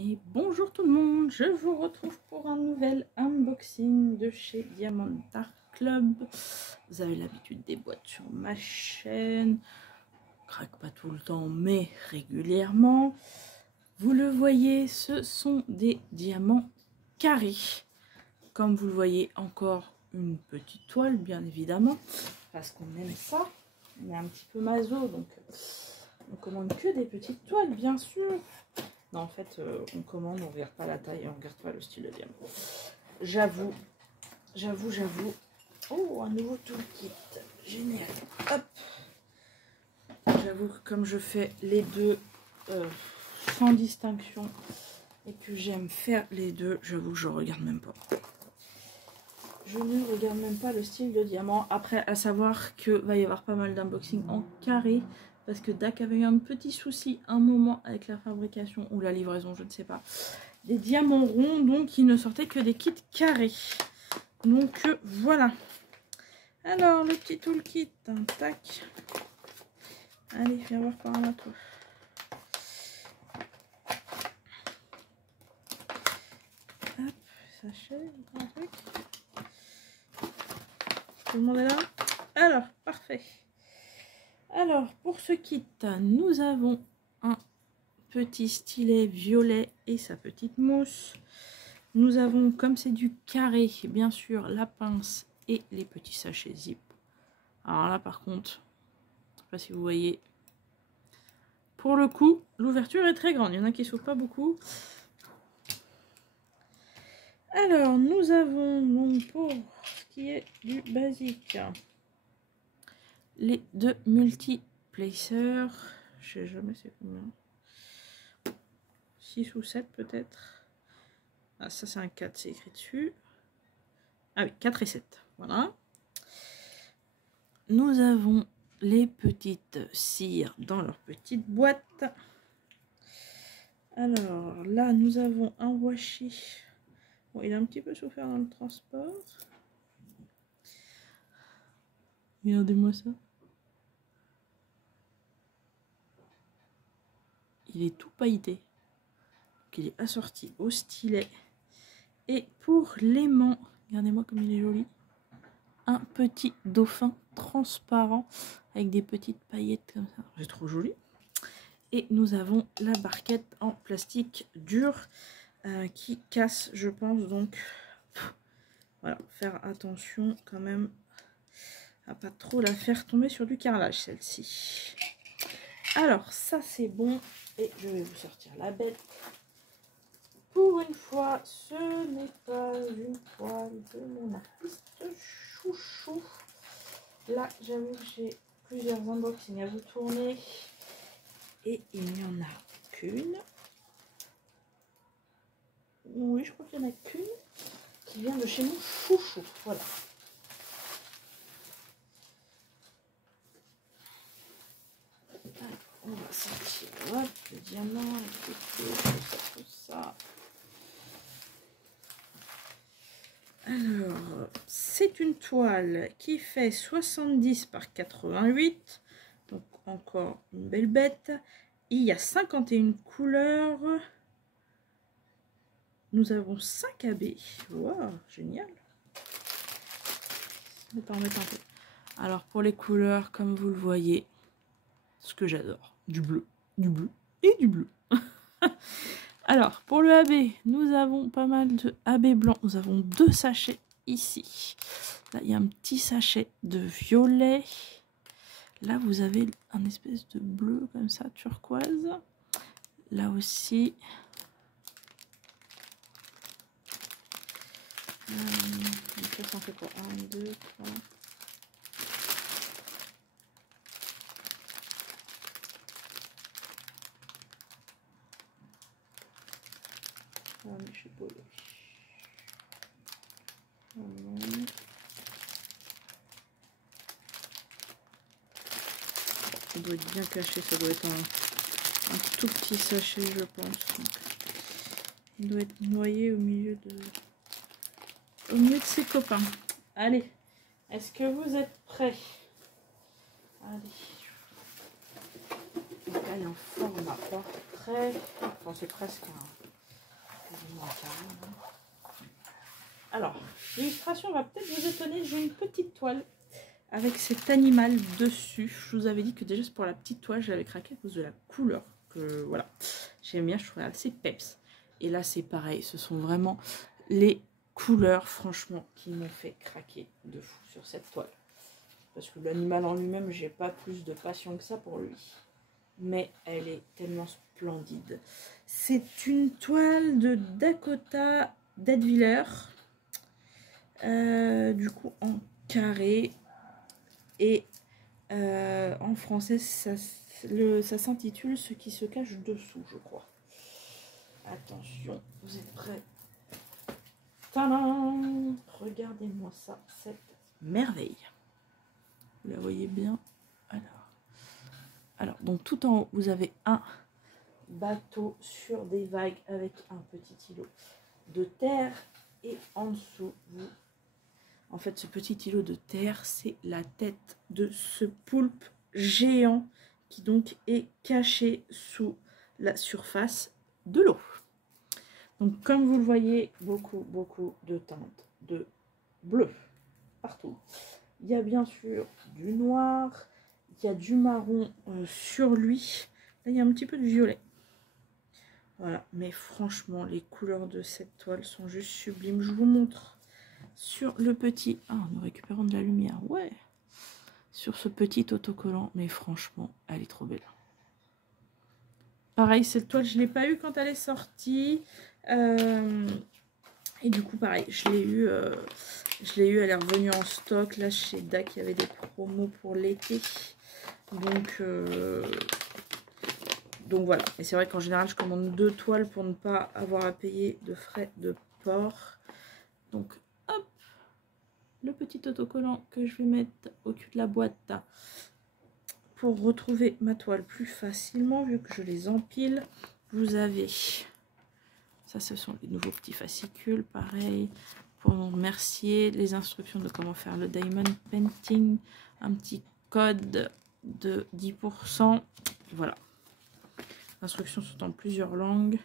Et bonjour tout le monde, je vous retrouve pour un nouvel unboxing de chez Diamond Art Club. Vous avez l'habitude des boîtes sur ma chaîne, craque pas tout le temps mais régulièrement. Vous le voyez, ce sont des diamants carrés. Comme vous le voyez, encore une petite toile bien évidemment, parce qu'on aime ça. On est un petit peu maso, donc on commande que des petites toiles bien sûr. Non, en fait, on commande, on regarde pas la taille et on regarde pas le style de diamant. J'avoue. Oh, un nouveau toolkit. Génial. Hop. J'avoue que comme je fais les deux sans distinction et que j'aime faire les deux, j'avoue que je regarde même pas. Je ne regarde même pas le style de diamant. Après, à savoir que va y avoir pas mal d'unboxing en carré. Parce que DAC avait eu un petit souci un moment avec la fabrication ou la livraison, je ne sais pas. Des diamants ronds, donc il ne sortait que des kits carrés. Donc voilà. Alors, le petit toolkit, tac. Allez, viens voir par là, toi. Hop, sachet, un truc. Tout le monde est là? Alors, parfait. Alors, pour ce kit, nous avons un petit stylet violet et sa petite mousse. Nous avons, comme c'est du carré, bien sûr, la pince et les petits sachets zip. Alors là, par contre, je ne sais pas si vous voyez. Pour le coup, l'ouverture est très grande. Il y en a qui ne s'ouvrent pas beaucoup. Alors, nous avons, donc, pour ce qui est du basique, les deux multi-placers. Je sais jamais c'est combien. 6 ou 7 peut-être. Ah, ça c'est un 4, c'est écrit dessus. Ah oui, 4 et 7. Voilà. Nous avons les petites cires dans leur petite boîte. Alors là, nous avons un washi. Bon, il a un petit peu souffert dans le transport. Regardez-moi ça. Il est tout pailleté. Donc, il est assorti au stylet. Et pour l'aimant, regardez-moi comme il est joli. Un petit dauphin transparent avec des petites paillettes comme ça. C'est trop joli. Et nous avons la barquette en plastique dur qui casse, je pense. Donc, voilà, faire attention quand même à pas trop la faire tomber sur du carrelage, celle-ci. Alors, ça c'est bon. Et je vais vous sortir la bête. Pour une fois, ce n'est pas une toile de mon artiste chouchou. Là, j'avoue que j'ai plusieurs unboxings à vous tourner. Et il n'y en a qu'une. Oui, je crois qu'il n'y en a qu'une qui vient de chez mon chouchou. Voilà. Alors, on va sortir le diamant, tout ça. Alors, c'est une toile qui fait 70 par 88. Donc, encore une belle bête. Il y a 51 couleurs. Nous avons 5 AB. Waouh, génial. On va en mettre un peu. Alors, pour les couleurs, comme vous le voyez, ce que j'adore, du bleu et du bleu. Alors, pour le AB, nous avons pas mal de AB blanc. Nous avons 2 sachets ici. Là, il y a un petit sachet de violet. Là, vous avez un espèce de bleu comme ça, turquoise. Là aussi. Ça en fait quoi? 1, 2, 3. Ah, mais je sais pas. Ça doit être bien caché, ça doit être un tout petit sachet, je pense. Donc, il doit être noyé au milieu de ses copains. Allez, est-ce que vous êtes prêts? Allez. Donc là, il est en format portrait. Enfin, c'est presque un Alors, l'illustration va peut-être vous étonner. J'ai une petite toile avec cet animal dessus. Je vous avais dit que déjà, c'est pour la petite toile, je l'avais craqué à cause de la couleur. Que voilà, j'aime bien, je trouvais assez peps. Et là, c'est pareil. Ce sont vraiment les couleurs, franchement, qui m'ont fait craquer de fou sur cette toile. Parce que l'animal en lui-même, j'ai pas plus de passion que ça pour lui. Mais elle est tellement splendide. C'est une toile de Dakota Dadwiller. Du coup, en carré. Et en français, ça s'intitule Ce qui se cache dessous, je crois. Attention, vous êtes prêts? Tadam! Regardez-moi ça, cette merveille. Vous la voyez bien? Alors, donc tout en haut, vous avez un bateau sur des vagues avec un petit îlot de terre. Et en dessous, en fait, ce petit îlot de terre, c'est la tête de ce poulpe géant qui donc est caché sous la surface de l'eau. Donc, comme vous le voyez, beaucoup de teintes de bleu partout. Il y a bien sûr du noir, il y a du marron sur lui. Là, il y a un petit peu de violet. Voilà, mais franchement, les couleurs de cette toile sont juste sublimes. Je vous montre sur le petit... Ah, nous récupérons de la lumière, ouais. Sur ce petit autocollant, mais franchement, elle est trop belle. Pareil, cette toile, je ne l'ai pas eu quand elle est sortie. Et du coup, pareil, je l'ai eu, elle est revenue en stock. Là, chez DAC, il y avait des promos pour l'été. Donc voilà. Et c'est vrai qu'en général, je commande 2 toiles pour ne pas avoir à payer de frais de port. Donc, hop, le petit autocollant que je vais mettre au cul de la boîte pour retrouver ma toile plus facilement, vu que je les empile. Vous avez... Ça, ce sont les nouveaux petits fascicules, pareil, pour nous remercier. Les instructions de comment faire le Diamond Painting. Un petit code de 10%. Voilà. Les instructions sont en plusieurs langues.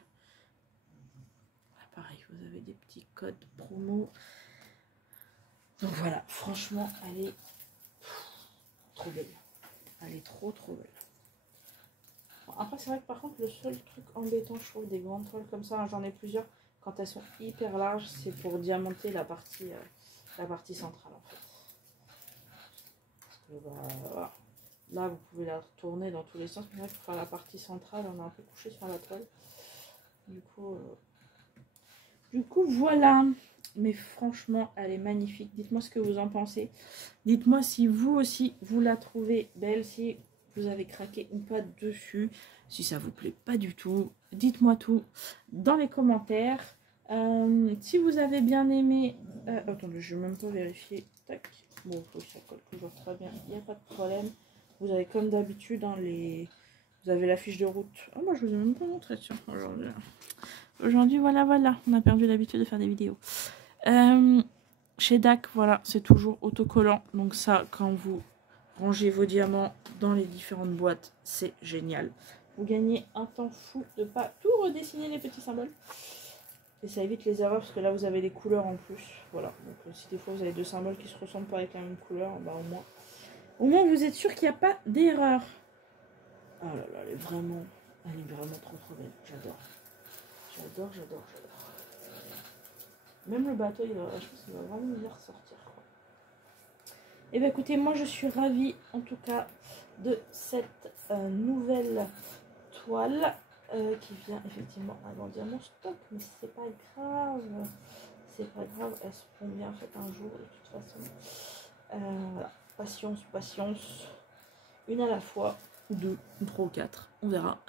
Pareil, vous avez des petits codes promo. Donc voilà, franchement, elle est trop belle. Elle est trop belle. Bon, après, c'est vrai que par contre, le seul truc embêtant, je trouve, des grandes toiles comme ça, hein, j'en ai plusieurs, quand elles sont hyper larges, c'est pour diamanter la partie centrale, en fait. Parce que, voilà. Là, vous pouvez la tourner dans tous les sens, mais pour faire la partie centrale, on est un peu couché sur la toile. Du coup, voilà. Mais franchement, elle est magnifique. Dites-moi ce que vous en pensez. Dites-moi si vous aussi, vous la trouvez belle, si vous avez craqué ou pas dessus, si ça vous plaît pas du tout. Dites-moi tout dans les commentaires. Si vous avez bien aimé... attendez, je vais même pas vérifier. Tac. Bon, ça colle toujours très bien. Il n'y a pas de problème. Vous avez comme d'habitude, hein, vous avez la fiche de route. Oh, moi, je vous ai même pas montré, tiens, aujourd'hui. Aujourd'hui, voilà, on a perdu l'habitude de faire des vidéos. Chez DAC, voilà, c'est toujours autocollant. Donc ça, quand vous rangez vos diamants dans les différentes boîtes, c'est génial. Vous gagnez un temps fou de ne pas tout redessiner les petits symboles. Et ça évite les erreurs, parce que là, vous avez des couleurs en plus. Voilà, donc si des fois, vous avez 2 symboles qui se ressemblent pas avec la même couleur, bah au moins vous êtes sûr qu'il n'y a pas d'erreur. Oh là là, elle est vraiment trop belle. J'adore. J'adore. Même le bateau, je pense qu'il va vraiment bien ressortir. Et bien écoutez, moi je suis ravie en tout cas de cette nouvelle toile qui vient effectivement agrandir mon stock. Mais c'est pas grave. Elles seront bien faites un jour de toute façon. Voilà. Patience. Une à la fois, ou 2, ou 3 ou 4, on verra.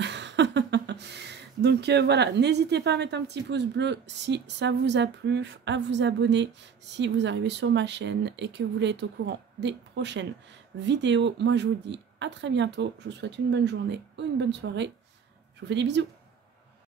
Donc voilà, n'hésitez pas à mettre un petit pouce bleu si ça vous a plu, à vous abonner si vous arrivez sur ma chaîne et que vous voulez être au courant des prochaines vidéos. Moi je vous dis à très bientôt, je vous souhaite une bonne journée ou une bonne soirée. Je vous fais des bisous.